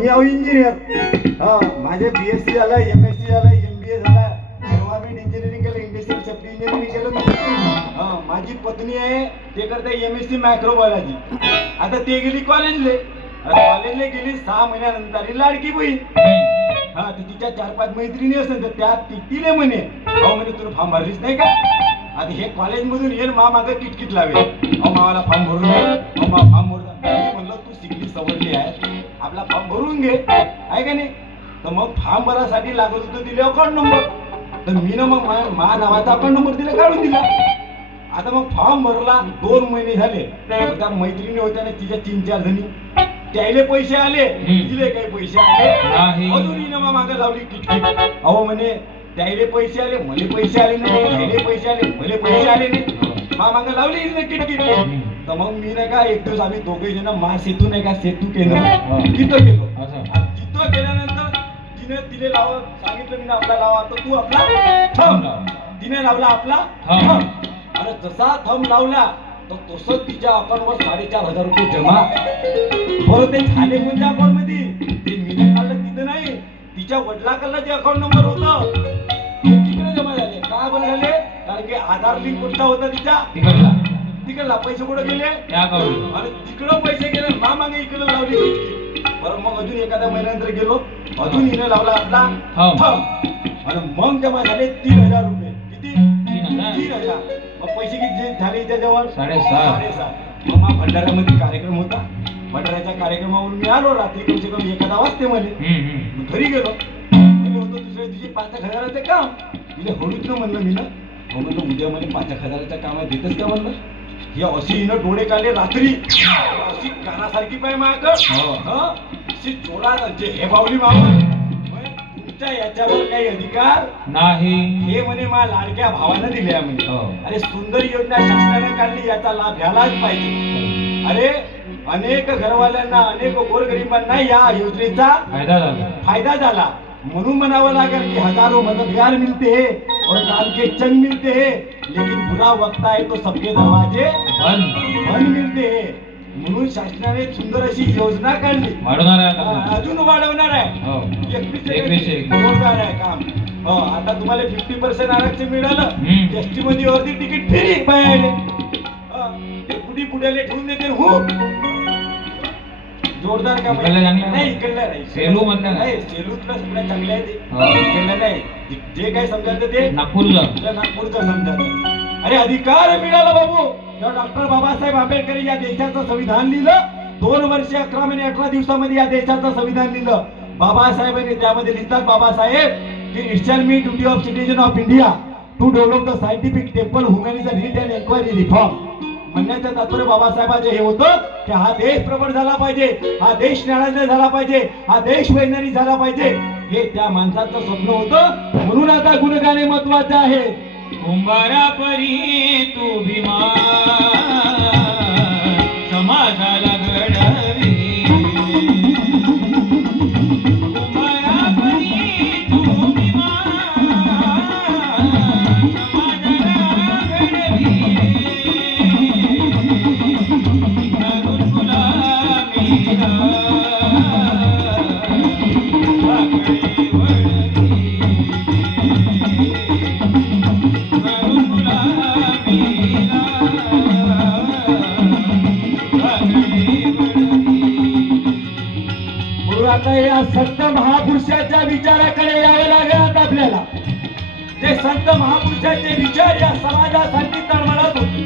मी आहो इंजिनियर हा माझे बी एस सी झालं एम एस सी झालं एम बी ए झाला. गव्हर्नमेंट इंजिनिअरिंग केलं इंडस्ट्रियल सेफ्टी इंजिनिअरिंग केलं. हा माझी पत्नी आहे ते करते एम एस सी मायक्रोबायोलॉजी आता ते गेली कॉलेजले कॉलेजला गेली सहा महिन्यानंतर ही लाडकी बहीण. हा तर तिच्या चार पाच मैत्रिणी असेल तर त्या ती- तिले म्हणे अहो म्हणे तुला फॉर्म भरलीच नाही का? आता हे कॉलेजमधून येईल मा मागं किटकिट लावेल. अहो मावाला फॉर्म भरून घे. आहे का नाही? तर मग फॉर्म भरासाठी लागत होतं दिले अकाउंट नंबर तर मी ना मग मा- मा नावाचा अकाउंट नंबर तिला काढून दिला. आता मग फॉर्म भरला दोन महिने झाले. त्या मैत्रिणी होत्या ना तिच्या तीन चार जणी. त्याले पैसे आले. तिले काही पैसे आले. अजून हिनं मग लावली किटकिट अहो म्हणे त्याले पैसे आले मले पैसे आले नाही. त्याले पैसे आले मले पैसे आले नाही. मा मागं लावली किटकिट. तर मग मी नाही का एक दिवस आम्ही दोघे जण मा सेतू नाही का सेतू केलं. तिथं गेलो. तिथं गेल्यानंतर तिने तिने लाव सांगितलं मी आपला लावा. तर तू आपला थंब. तिने लावला आपला. थंब. आणि जसा थंब लावला तर तसं तिच्या अकाउंटवर साडेचार हजार रुपये जमा. बरं ते झाले कोणत्या अकाउंटमध्ये ते मी काढलं तिथं नाही. तिच्या वडिलाकडला जे अकाउंट नंबर होतं ते तिकडे जमा झाले. का बरं झाले? कारण की आधार लिंक कुठचा होता तिच्या तिकडला. तिकडला पैसे कुठे गेले? आणि तिकडं पैसे गेले मा मागे इकडे लावली. बरं मग अजून एखाद्या महिन्यानंतर गेलो. अजून हिने लावला आपला. आणि मग जमा झाले तीन हजार रुपये. किती? तीन हजार. मग पैसे किती झाले जवळ साडेसात. साडेसात. मग मा भंडाऱ्यामध्ये कार्यक्रम होता. भंडाऱ्याच्या कार्यक्रमावरून मी आलो रात्री कमसे कम एखादा वाजते मला घरी गेलो. होतो दुसऱ्या दिवशी पाच एक हजाराचं काम. तिला हळूच न म्हणलं मी ना हो म्हणलं उद्या म्हणे पाच एक हजाराच्या कामात देतच का म्हणलं? हे अशी हिनं डोळे काढले रात्री. अशी कानासारखी पाय माग. हो. अशी चोरा जे हे बावली मावळ तुमच्या याच्यावर काही अधिकार? नाही. हे म्हणे मा लाडक्या भावानं दिले हो. अरे सुंदर योजना शासनाने काढली याचा लाभ घ्यायलाच पाहिजे. अरे अनेक घरवाल्यांना अनेक गोरगरिबांना या योजनेचा फायदा झाला. म्हणून म्हणावं लागेल की हजारों मददगार मिलते हैं और काम के चंग मिलते हैं लेकिन बुरा वक्त आए तो सबके दरवाजे बंद। बंद मिलते हैं। म्हणून शासनाने सुंदर अशी योजना काढली। वाढवणार आहे अजून वाढवणार आहे. हो. एकवीसशे. जोरदार आहे काम. हो आता तुम्हाला फिफ्टी पर्सेंट आरक्षण मिळालं. हम्म. एस टी मध्ये अर्धी तिकीट फ्री पाहिजे ते कुडी पुढ्याला ठेवून देते हो? जोरदार काम आहे? नाही इकडलं नाही. सेलू मधलं नाही? नाही सेलूतलं सगळ्यात चांगलं आहे ते हो. नाही जे- जे काय समजायचं ते नागपूरचा. आपल्या नागपूरचं समजायचं. अरे अधिकार मिळाला बाबू. डॉक्टर बाबासाहेब आंबेडकर या देशाचं संविधान लिहिलं. दोन वर्ष अकरा महिने अठरा दिवसामध्ये या देशाचं संविधान लिहिलं. बाबासाहेबांनी त्यामध्ये लिहितात बाबासाहेब की it shall me duty of citizen of India to develop the scientific temper humanism writ and enquiry reform म्हणण्याचं तात्पर्य बाबासाहेबांचे हे होतं की हा देश प्रबळ झाला पाहिजे हा देश ज्ञानाचा झाला पाहिजे हा देश वैज्ञानिक झाला पाहिजे. हे त्या माणसाचं स्वप्न होतं. म्हणून आता गुणगाणे महत्त्वाचे आहे. कुंभारा परी तू भीमा. म्हणून या संत महापुरुषाच्या विचाराकडे यावं लागत आपल्याला. ते संत महापुरुषाचे विचार या समाजासाठी तळमळत होते.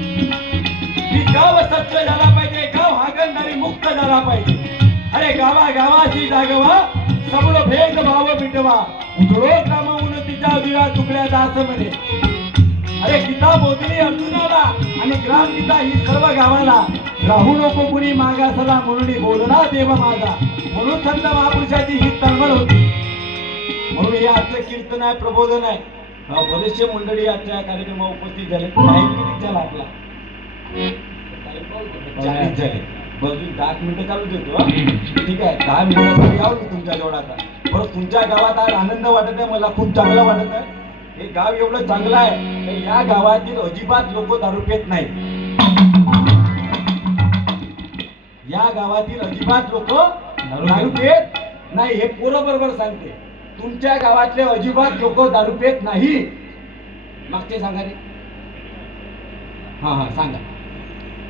की गाव स्वच्छ झाला पाहिजे गाव हागणदारी मुक्त झाला पाहिजे. अरे गावा गावाची जागवा सबळ भेद भाव मिटवा. उजळो काम उन्नतीच्या दिव्या तुकड्या दास म्हणे अरे गीता बोधली अर्जुनाला आणि ग्राम गीता ही सर्व गावाला राहू नको कुणी मागासला म्हणून बोलला देव माझा. म्हणून संत महापुरुषाची ही तळमळ होती. म्हणून हे आजचं कीर्तन आहे प्रबोधन आहे. बरेचशे बरेचसे मंडळी आजच्या कार्यक्रमात उपस्थित झाले. टाईम किती झाला आपला चाळीस झाले. दहा मिनिटं चालू देतो ठीक आहे दहा मिनिटासाठी यावं मी तुमच्या जवळ आता बरं तुमच्या गावात आज आनंद वाटत आहे मला खूप चांगलं वाटत आहे. हे गाव एवढं चांगलं आहे या गावातील अजिबात लोक दारू पेत नाही गावातील अजिबात लोक दारू पेत नाही. हे पोरं बरोबर सांगते. तुमच्या गावातले अजिबात लोक दारू पेत नाही. मागचे सांगा रे. हा हा सांगा.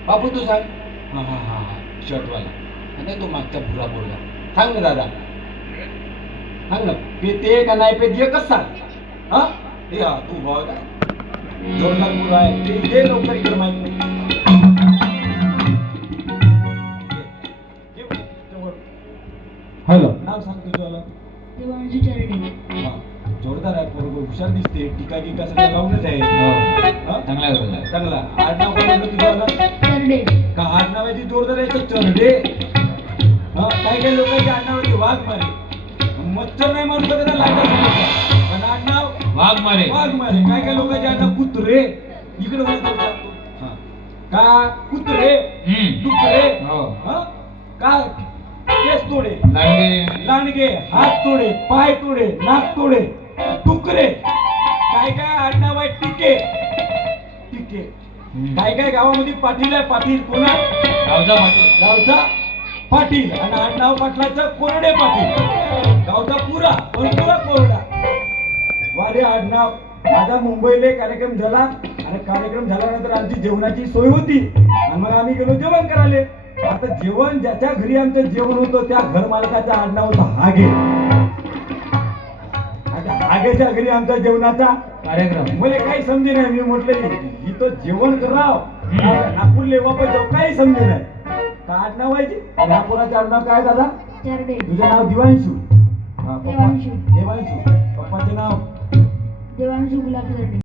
बापू तू सांग. हा हा हा हा शर्टवाला. आणि तो मागचा भुरा पोरगा. सांग ना दादा. सांग ना. पेते का नाही पेत एकच सांग. हा? हे हा तू भाव का? जोरदार मुलं आहे. ते लवकर इकडे माहीत हुशार दिसते टीका गिका सगळं लावूनच आहे. हा? चांगला आहे चांगला आडनाव काय म्हणलं तुझं चरडे का आडनावाची जोरदार आहे? तर चरडे हा काही काही लोकांची आडनावाची वाघ मारे. मच्छर नाही मारू शकत ना लाटा समजतात. पण आडनाव वाघ मारे. वाघ मारे. काय काय लोकांचे आडनाव कुत्रे. इकडे वळतो का? हा. का कुत्रे? हम्म. डुकरे हो. हा? का केस तोडे? लांडगे. लांडगे. हात तोडे. पाय तोडे. नाक तोडे. टुकरे काय काय आडनाव आहे टिके. टिके. काय काय गावामध्ये पाटील आहे पाटील कोणा गावचा पाटील. गावचा पाटील. आणि आडनाव पाटलाचं कोरडे पाटील. गावचा पुरा पण पुरा कोरडा. वारे आडनाव माझा मुंबईला कार्यक्रम झाला. आणि कार्यक्रम झाल्यानंतर आमची जेवणाची सोय होती. आणि मग आम्ही गेलो जेवण करायला. आता जेवण ज्याच्या घरी आमचं जेवण होतं त्या घर मालकाचं आडनाव होतं हागे आता हागेच्या घरी आमच्या जेवणाचा कार्यक्रम. मला काही समजे नाही मी म्हटलं इथं जेवण कराव नागपूर लेवा जाऊ काही समजे नाही. काय आडनाव व्हायची या पोराचं आडनाव काय दादा? चरडे तुझं नाव दिवांशू. हा, पप्पा- देवांशू. देवांशू. पप्पाचे नाव? देवांशू गुलाब चरडे